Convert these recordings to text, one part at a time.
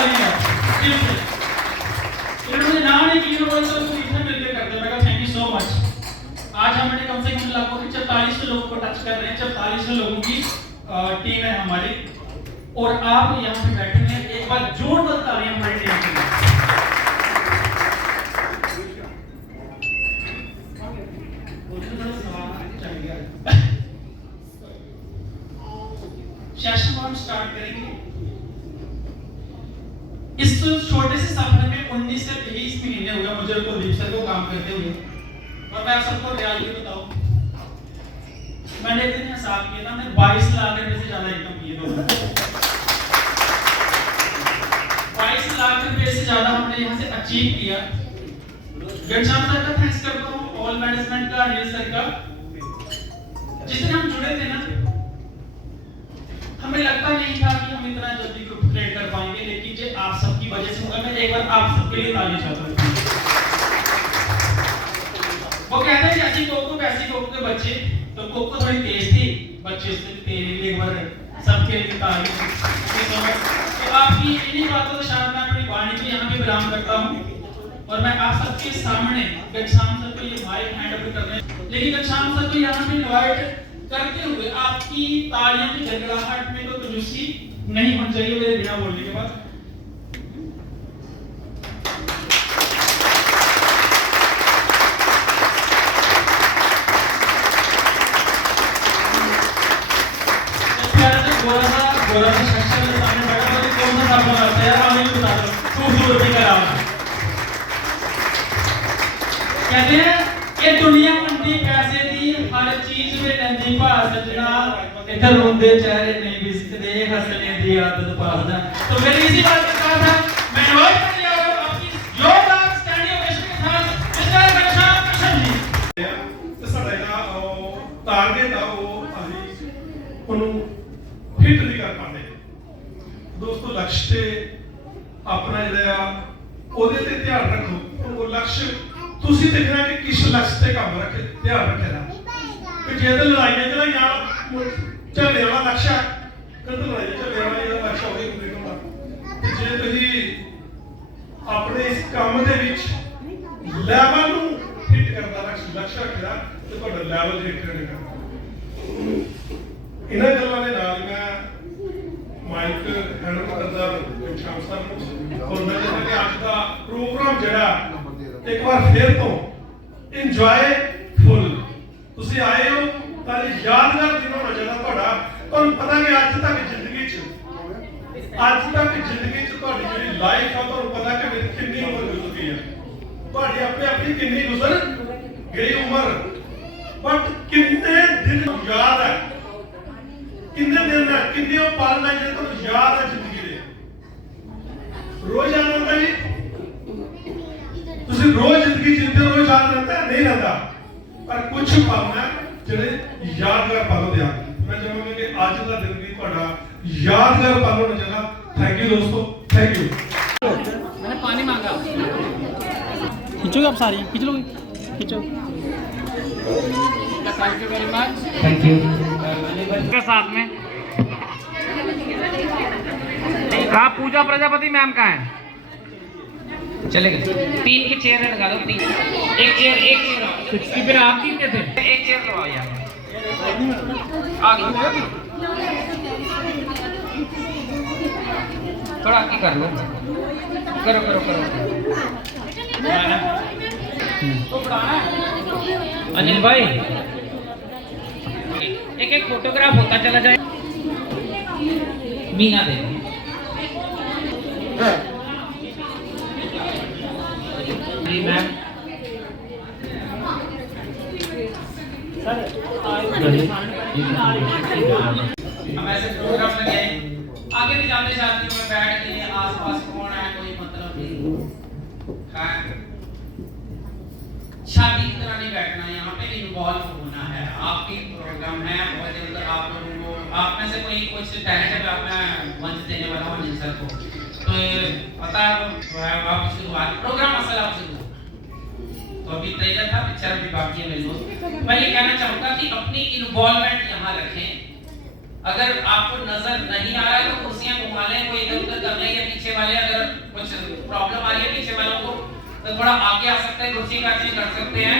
तालियां इन्होंने नाम नहीं किया वो तो इसमें मिलकर करते हैं। मैं कहा थैंक यू सो मच। आज हमने कम से कम लगभग 44 लोगों को टच कर रहे हैं। 44 लोगों की टीम है हमारी और आप यहाँ पे बैठे हैं। एक बार जोरदार तालियां हमारी टीम के लिए। सेशन हम स्टार्ट करेंगे। इस छोटे से सफर में 19 से 23 महीने हो गए मुझे कुलदीप सर को काम करते हुए। और मैं आप सबको रियलिटी बताऊं, मैंने एक दिन हिसाब किया था, मैंने 22 लाख रुपए से ज्यादा इनकम की है। 22 लाख रुपए से ज्यादा हमने यहाँ से अचीव किया। घनश्याम सर का थैंक्स करता हूँ, ऑल मैनेजमेंट का, अनिल सर का। जिस दिन हम जुड़े थे ना, हमें लगता नहीं था कि हम इतना जल्दी ट्रेड कर पाएंगे, लेकिन ये आप सबकी वजह से होगा। मैं एक बार आप सबके लिए ताली चाहता हूँ। वो कहते हैं जैसी कोको वैसी कोको के बच्चे, तो कोको थोड़ी तेज थी, बच्चे उससे तेरे लिए एक बार सबके लिए ताली। तो आपकी इन्हीं बातों के साथ मैं अपनी वाणी को यहाँ पे विराम करता हूँ और मैं आप सबके सामने घनश्याम सर को ये माइक हैंड ओवर करने, लेकिन घनश्याम सर को यहाँ पे इनवाइट करते हुए आपकी तालियों की गड़गड़ाहट में तो कंजूसी नहीं होनी चाहिए मेरे बिना बोलने के बाद। गोरा सा शख्स सामने बैठा था, कौन सा साफ बनाता है यार, हमें भी बता दो खूबसूरती का राज। कहते हैं ये दुनिया मंडी पैसे दी, हर चीज में नंदी पा सजना, इधर रोंदे चेहरे नहीं बिसते, हंसने दी आदत पासना। तो मेरी इसी बात का साथ है, मैं इनवाइट कर लिया हूं आपकी जोरदार स्टैंडिंग ओवेशन के साथ मिस्टर घनश्याम कृष्ण जी। तो साडा ना टारगेट आ वो अभी ਉਹਨੂੰ हिट नहीं कर पाते दोस्तों। लक्ष्य ते अपना ਜਿਹੜਾ ਉਹਦੇ ਤੇ ਧਿਆਨ ਰੱਖੋ। ਉਹ ਲక్ష్य ਤੁਸੀਂ ਦੇਖਣਾ ਕਿ ਕਿਸ ਲక్ష్य ਤੇ ਕੰਮ ਰੱਖੇ, ਧਿਆਨ ਰੱਖਣਾ ਕਿ ਜੇ ਤੇ ਲੜਾਈਆਂ ਚਲਾਈਆਂ ਝਗੜੇ ਵਾਲਾ ਲక్ష్य ਕਦੇ ਲੜਾਈ ਝਗੜੇ ਵਾਲਾ ਜਿਹੜਾ ਲక్ష్य ਉਹਦੇ ਹੁੰਦੇ ਹੁੰਦਾ। ਜੇ ਤੁਸੀਂ ਆਪਣੇ ਇਸ ਕੰਮ ਦੇ ਵਿੱਚ ਲੈਵਲ ਨੂੰ ਹਿੱਟ ਕਰਦਾ ਲక్ష్य ਰੱਖਿਆ ਤੇ ਤੁਹਾਡਾ ਲੈਵਲ ਹਿੱਟ ਕਰੇਗਾ। ਇਹਨਾਂ ਗੱਲਾਂ ਦੇ ਨਾਲ ਮੈਂ ਮਾਈਕ ਹੈਂਡਲ ਕਰਦਾ ਘਨश्याम ਸਰ ਨੂੰ ਔਰ ਮੈਂ ਕਹਿੰਦਾ ਕਿ ਅੱਜ ਦਾ ਪ੍ਰੋਗਰਾਮ ਜਿਹੜਾ एक बार फिर तो इंजॉयफुल ਤੁਸੀਂ ਆਏ ਹੋ ਤਾਂ ਯਾਦਗਾਰ ਦਿਨ ਹੋਣਾ ਚਾਹੀਦਾ ਤੁਹਾਡਾ। ਤੁਹਾਨੂੰ ਪਤਾ ਕਿ ਅੱਜ ਤੱਕ ਜ਼ਿੰਦਗੀ 'ਚ ਤੁਹਾਡੀ ਜਿਹੜੀ ਲਾਈਫ ਆ, ਤੁਹਾਨੂੰ ਪਤਾ ਕਿ ਮੇਰੀ ਕਿੰਨੀ ਉਮਰ ਗੁਜ਼ਰ ਗਈ ਹੈ, ਤੁਹਾਡੀ ਆਪਣੀ ਕਿੰਨੀ ਗੁਜ਼ਰ ਗਈ ਉਮਰ, ਬਟ ਕਿੰਨੇ ਦਿਨ ਯਾਦ ਹੈ, ਕਿੰਨੇ ਦਿਨ ਹੈ, ਕਿੰਨੇ ਉਹ ਪਲ ਹੈ ਜਿਹੜੇ ਤੁਹਾਨੂੰ ਯਾਦ ਹੈ ਜ਼ਿੰਦਗੀ ਦੇ। ਰੋਜ਼ ਆਉਣਾ ਹੁੰਦਾ ਜੀ, ਤੁਸੀਂ ਰੋਜ਼ ਜ਼ਿੰਦਗੀ ਜਿੰਦੇ ਰੋਜ਼ ਯਾਦ ਰਹਿੰਦਾ नहीं रहता, पर कुछ पल है ਜਿਹੜੇ यादगार पल होते हैं। मैं चाहूंगा कि आज का दिन भी ਤੁਹਾਡਾ यादगार पल होना चाहिए। थैंक यू दोस्तों, थैंक यू। मैंने पानी मांगा, खींचोगे आप सारी, खींच लोगे, खींचो। Thank you very much, thank you. के साथ में कहा पूजा प्रजापति मैम कहाँ है? चले गए। 3 की चेयर लगा दो, 3 एक चेयर फिर आप कितने थे? एक चेयर लगाओ यार, आ गई थोड़ा आगे कर लो, करो करो करो। अनिल भाई एक फोटोग्राफ होता चला जाए। मीना देवी मैम हम ऐसे प्रोग्राम में गए, आगे भी जाते जाते में बैठ के आसपास कौन है कोई मतलब नहीं, शादी की तरह नहीं बैठना, यहाँ पे इन्वॉल्व होना है। आपकी प्रोग्राम है बहुत जल्द, आप लोगों को आप में से कोई कुछ टैलेंट है, आप मैं मंच देने वाला हूँ जिन सर को, तो पता है आप शुरुआत प्रोग्राम असल आप शुरू तो अभी ट्रेलर था, पिक्चर भी बाकी है मेरे दोस्त। मैं ये कहना चाहूंगा कि अपनी इन्वॉल्वमेंट यहाँ रखें। अगर आपको नजर नहीं आ रहा है तो कुर्सियां घुमा लें, कोई इधर उधर कर लें या पीछे वाले अगर प्रॉब्लम आ रही है पीछे वालों को तो थोड़ा आगे आ सकते हैं, कुर्सी का चेंज कर सकते हैं।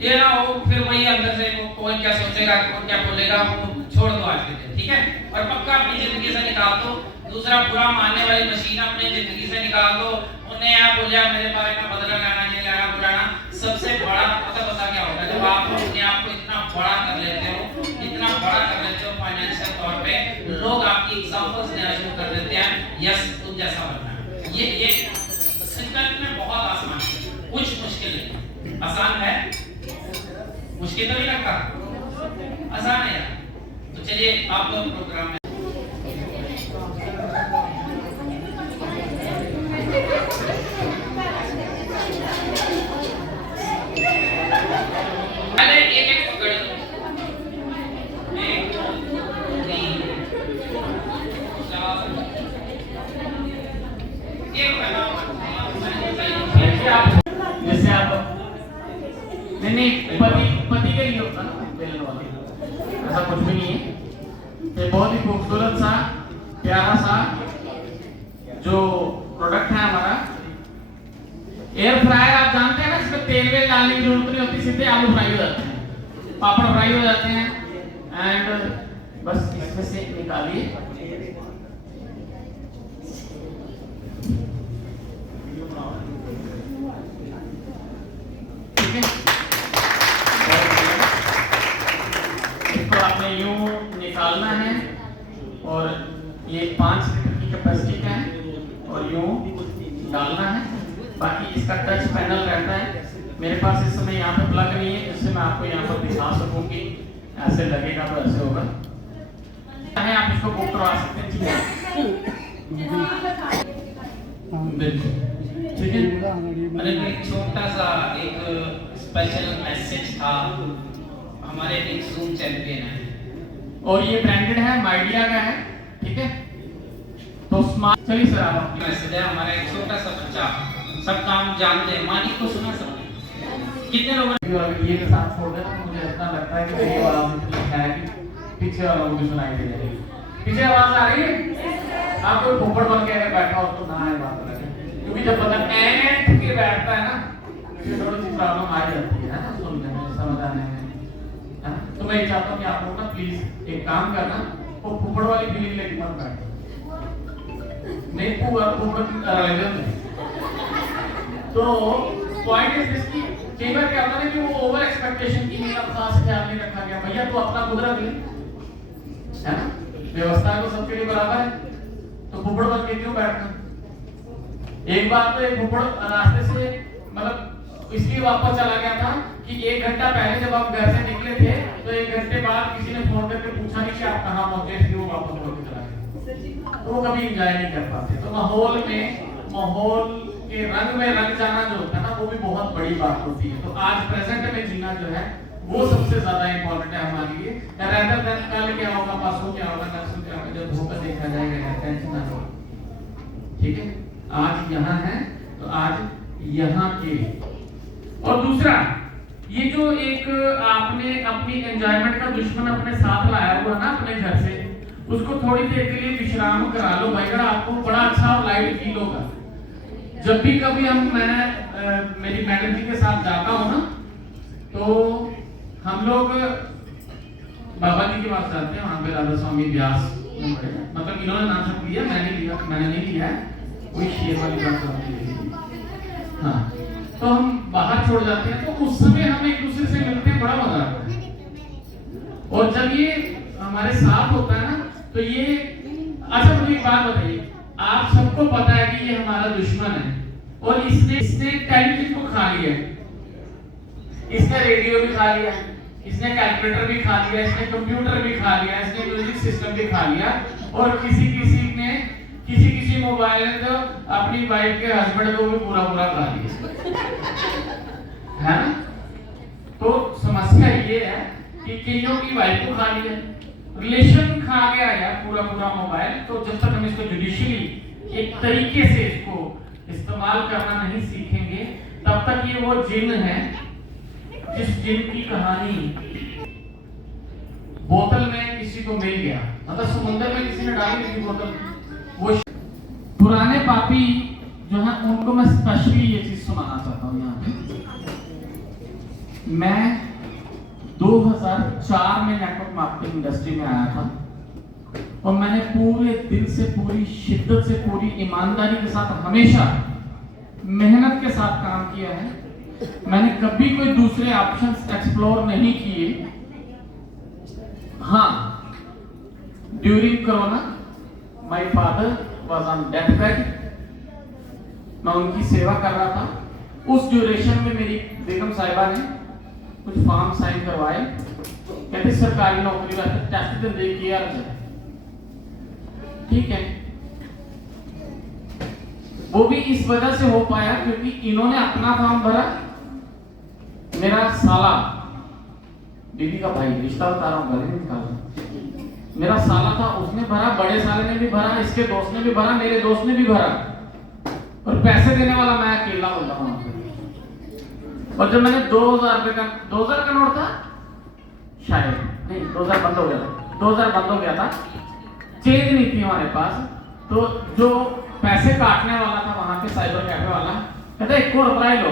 ये ना हो फिर वही अंदर से वो कौन क्या सोचेगा, कौन क्या बोलेगा, वो छोड़ दो आज के दिन, ठीक है। और पक्का अपनी जिंदगी से निकाल दो। दूसरा, बुरा मानने वाली मशीन अपनी जिंदगी से निकाल दो। उन्हें आप बोल जाए मेरे बारे में बदला लेना, ये लेना बुलाना। सबसे बड़ा पता क्या होता है, जब आप अपने आप को इतना बड़ा कर लेते हो, इतना बड़ा कर लेते हो फाइनेंशियल तौर पे, लोग आपकी एग्जांपल्स देना शुरू कर देते हैं, यस तुम जैसा बनना है। ये संकल्प में बहुत आसान है, कुछ मुश्किल नहीं। आसान है, मुश्किल तो नहीं लगता, आसान है यार। तो चलिए आप लोग प्रोग्राम में पहले एक एक पकड़ लो, 1 2 3 4 एक बनाओ। जैसे आप नहीं पति का ही होता ना बेलने वाला, ऐसा कुछ भी नहीं है। ये बहुत ही खूबसूरत सा प्यारा सा जो प्रोडक्ट है हमारा एयर फ्रायर। आप जानते हैं ना, इसमें तेल वेल डालने की जरूरत नहीं होती, सीधे आलू फ्राई हो जाते हैं, पापड़ फ्राई हो जाते हैं। एंड बस इसमें से निकालिए, ठीक है। इसको आपने यूं निकालना है और ये 5 लीटर की कैपेसिटी का है और यूं डालना है। बाकी इसका टच पैनल रहता है। मेरे पास इस समय यहाँ पे प्लग नहीं है, जिससे मैं आपको यहाँ पर दिखा सकूँ कि ऐसे लगेगा तो ऐसे होगा। चाहे आप इसको बुक करवा सकते हैं, ठीक है। अरे एक छोटा सा एक स्पेशल मैसेज था, हमारे एक जूम चैंपियन है और ये ब्रांडेड है, माइडिया का है, ठीक है। तो स्मार्ट, चलिए सर आप मैसेज है। हमारा एक छोटा सा बच्चा, सब काम जानते हैं, मालिक को सुना सकते हैं। कितने लोगों ये के साथ छोड़ देना, मुझे इतना लगता है कि मेरी आवाज में लिखा है कि पीछे वालों को भी सुनाई दे रही है। पीछे आवाज आ रही है? आप कोई फुफड़ बन के अगर बैठा हो तो ना है बात लगे, क्योंकि जब बंदा ऐंठ के बैठता है ना, तो थोड़ी सी प्रॉब्लम आ जाती है ना, सुनने में, समझ आने में, है ना। तो मैं ये चाहता हूँ कि आप लोग ना प्लीज एक काम करना, वो फुफड़ वाली फीलिंग लेके मत बैठो, नहीं फुफड़। तो पॉइंट इज दिस कि कई बार क्या होता है कि वो ओवर एक्सपेक्टेशन की नहीं, खास ख्याल नहीं रखा गया। भैया तो अपना कुदरत है ना, व्यवस्था तो सबके लिए बराबर है, तो फुफड़ बन के क्यों बैठना। एक बार तो एक फुफड़ रास्ते से मतलब इसलिए वापस चला गया था कि 1 घंटा पहले जब हम घर से निकले थे तो 1 घंटे बाद किसी ने फोन करके पूछा नहीं कि आप कहाँ पहुंचे, इसलिए वो वापस लौट के चला गया। तो वो कभी एंजॉय नहीं कर पाते। तो माहौल के रंग में रंग जाना जो होता है ना, वो भी बहुत बड़ी बात होती है। तो आज प्रेजेंट में जीना जो है वो सबसे ज्यादा इंपॉर्टेंट है हमारे लिए। rather than कल क्या होगा, परसों क्या होगा, नक्सल क्या होगा, जब होकर देखा जाएगा, टेंशन ना लो, ठीक है। आज यहाँ है तो आज यहाँ के। और दूसरा, ये जो एक आपने अपनी एंजॉयमेंट का दुश्मन अपने साथ लाया हुआ ना अपने घर से, उसको थोड़ी देर के लिए विश्राम करा लो भाई, अगर आपको बड़ा अच्छा और लाइट फील होगा। जब भी कभी मैं मेरी मैडम जी के साथ जाता हूँ ना, तो हम लोग बाबा जी के पास जाते हैं, वहाँ पे राधा स्वामी व्यास, मतलब इन्होंने नाम सब लिया, मैंने नहीं लिया है, कोई शेर वाली बात होती है। हाँ, तो हम बाहर छोड़ जाते हैं, तो उस समय हम एक दूसरे से मिलते हैं, बड़ा मजा आता है। और जब ये हमारे साथ होता है ना, तो ये अच्छा मुझे एक बात बताइए, आप सबको पता है कि ये हमारा दुश्मन है और इसने टेलीविजन को खा लिया, इसने रेडियो भी खा लिया, इसने कैलकुलेटर भी खा लिया, इसने कंप्यूटर भी खा लिया, इसने म्यूजिक सिस्टम भी खा लिया, और किसी मोबाइल ने तो अपनी वाइफ के हस्बैंड को भी पूरा खा लिया, है ना। तो समस्या ये है कि कईयों की वाइफ को खा लिया, रिलेशन खा गया यार पूरा मोबाइल। तो जब तक हम इसको जुडिशियली एक तरीके से इसको इस्तेमाल करना नहीं सीखेंगे, तब तक ये वो जिन है जिस जिन की कहानी बोतल में किसी को मिल गया, मतलब समुद्र में किसी ने डाली थी बोतल, वो पुराने पापी जो है उनको मैं स्पेशली ये चीज सुनाना चाहता हूँ यहाँ पे। मैं 2004 में नेटवर्क मार्केटिंग इंडस्ट्री में आया था और मैंने पूरे दिल से, पूरी शिद्दत से, पूरी ईमानदारी के साथ, हमेशा मेहनत के साथ काम किया है। मैंने कभी कोई दूसरे ऑप्शंस एक्सप्लोर नहीं किए। हाँ, during corona my father was on death bed, मैं उनकी सेवा कर रहा था। उस ड्यूरेशन में मेरी बेगम साहिबा ने कुछ फॉर्म साइन करवाए, कहते सरकारी नौकरी का टेस्ट तो दे किया है, ठीक है। वो भी इस वजह से हो पाया क्योंकि इन्होंने अपना फॉर्म भरा, मेरा साला, दीदी का भाई, रिश्ता बता रहा हूँ, गले में निकाल, मेरा साला था, उसने भरा, बड़े साले ने भी भरा, इसके दोस्त ने भी भरा, मेरे दोस्त ने भी भरा, और पैसे देने वाला मैं अकेला बंदा हूं। और जब मैंने 2000 रुपए का, 2000 का नोट था शायद, नहीं 2000 बंद हो गया था, 2000 बंद हो गया था, चेंज नहीं थी हमारे पास। तो जो पैसे काटने वाला था वहां पे, साइबर कैफे वाला, कहता एक और अप्लाई लो।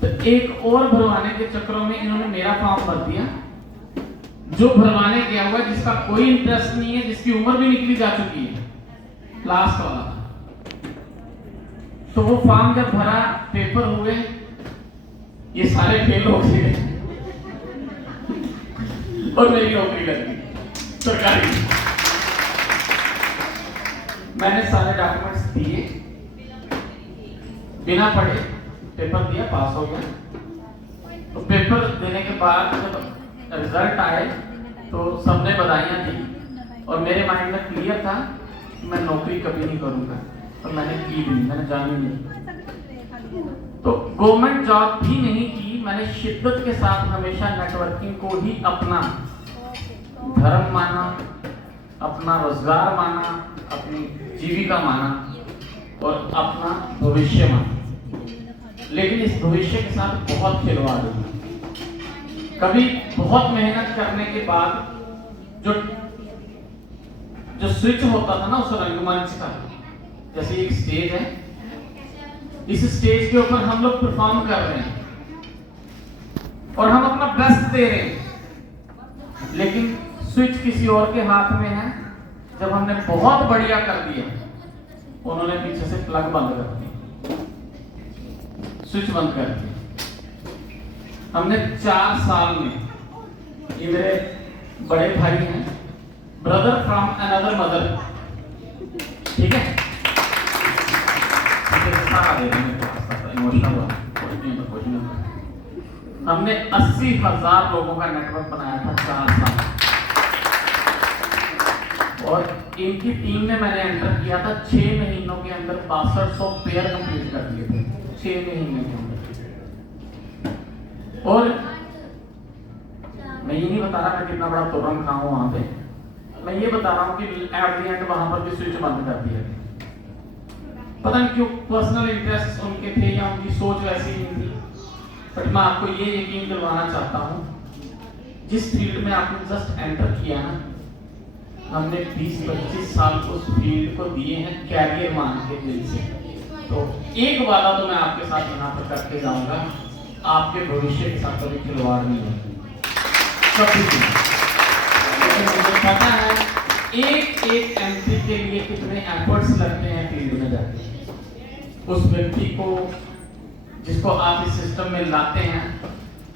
तो एक और भरवाने के चक्करों में इन्होंने मेरा फॉर्म भर दिया, जो भरवाने गया हुआ, जिसका कोई इंटरेस्ट नहीं है, जिसकी उम्र भी निकली जा चुकी है, लास्ट वाला। तो वो फॉर्म जब भरा, पेपर हुए, ये सारे फेल हो गए और मेरी नौकरी लग गई सरकारी। मैंने सारे डॉक्यूमेंट्स दिए, बिना पढ़े पेपर दिया, पास हो गया। तो पेपर देने के बाद जब रिजल्ट आए तो सबने बधाइयां दी और मेरे माइंड में क्लियर था कि मैं नौकरी कभी नहीं करूंगा, और मैंने की भी नहीं, मैंने जानी नहीं। तो गवर्नमेंट जॉब भी नहीं की, मैंने शिद्दत के साथ हमेशा नेटवर्किंग को ही अपना धर्म माना, अपना रोजगार माना, अपनी जीविका माना और अपना भविष्य माना। लेकिन इस भविष्य के साथ बहुत खिलवाड़ हुआ। कभी बहुत मेहनत करने के बाद जो स्विच होता था ना उस रंगमंच का, जैसे एक स्टेज है, इस स्टेज के ऊपर हम लोग परफॉर्म कर रहे हैं और हम अपना बेस्ट दे रहे हैं, लेकिन स्विच किसी और के हाथ में है। जब हमने बहुत बढ़िया कर दिया, उन्होंने पीछे से प्लग बंद कर दिया, स्विच बंद कर दिया। हमने 4 साल में, ये मेरे बड़े भाई हैं, ब्रदर फ्रॉम अनदर मदर, ठीक है, हमने 80,000 लोगों का नेटवर्क बनाया था 4 साल, और इनकी टीम में मैंने एंटर किया था 6 महीनों के अंदर 6200 पेयर कंप्लीट कर दिए थे, 6 महीने के अंदर। और मैं ये नहीं बता रहा मैं कितना बड़ा तोरण खा हूं वहां पे, मैं ये बता रहा हूं कि एट द एंड वहां पर भी स्विच बंद कर दिया। पता नहीं क्यों, पर्सनल इंटरेस्ट उनके थे या उनकी सोच वैसी नहीं थी, बट मैं आपको ये यकीन दिलवाना चाहता हूं, जिस फील्ड में आपने जस्ट एंटर किया ना, हमने 20-25 साल उस फील्ड को दिए हैं कैरियर मान के दिल से। तो एक वादा तो मैं आपके साथ यहाँ पर करके जाऊंगा, आपके भविष्य के साथ कभी खिलवाड़ नहीं होगी, कभी नहीं। मुझे पता है एक एंट्री के लिए कितने एफर्ट्स लगते हैं फील्ड में जाके। उस व्यक्ति को जिसको आप इस सिस्टम में लाते हैं,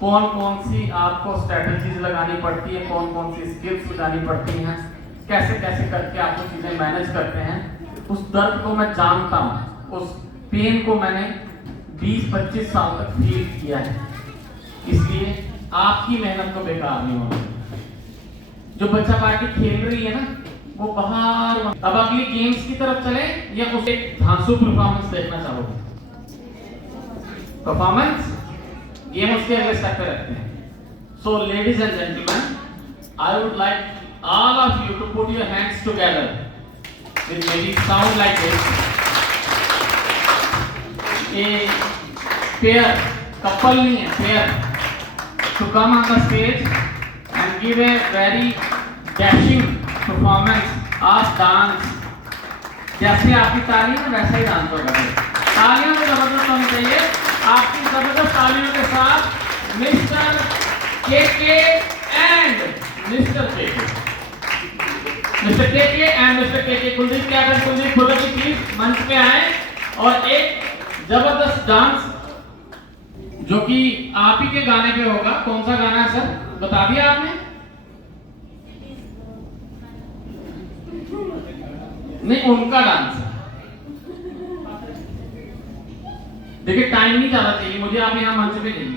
कौन कौन सी आपको स्ट्रेटजीज लगानी पड़ती है, कौन कौन सी स्किल्स लगानी पड़ती हैं, कैसे कैसे करके आप वो चीजें मैनेज करते हैं, उस दर्द को मैं जानता हूँ, उस पेन को मैंने 20-25 साल तक फील किया है। इसलिए आपकी मेहनत को बेकार नहीं होगी। जो बच्चा पार्टी खेल रही है ना, वो बाहर, अब अगली गेम्स की तरफ चले या उसे धांसू परफॉर्मेंस देखना चाहोगे? परफॉर्मेंस गेम्स के अगले स्टेप पे रखते हैं। So ladies and gentleman, I would like all of you to put your hands together with maybe sound like this. A pair, couple नहीं है, pair, to come on the stage and give a very dashing performance of dance जैसे आपकी ताली है वैसा ही dance होगा। तालियां तो जबरदस्त होनी चाहिए। आपकी जबरदस्त तालियों के साथ mister KK and mister KK, mister KK and mister KK, Kuldeep captain Kuldeep Bhullar ji please मंच पे आए और एक जबरदस्त डांस जो कि आप ही के गाने पे होगा। कौन सा गाना है सर, बता दिया आपने? नहीं, उनका डांस। देखिए टाइम नहीं ज्यादा चाहिए मुझे, आप यहाँ मंच पे नहीं।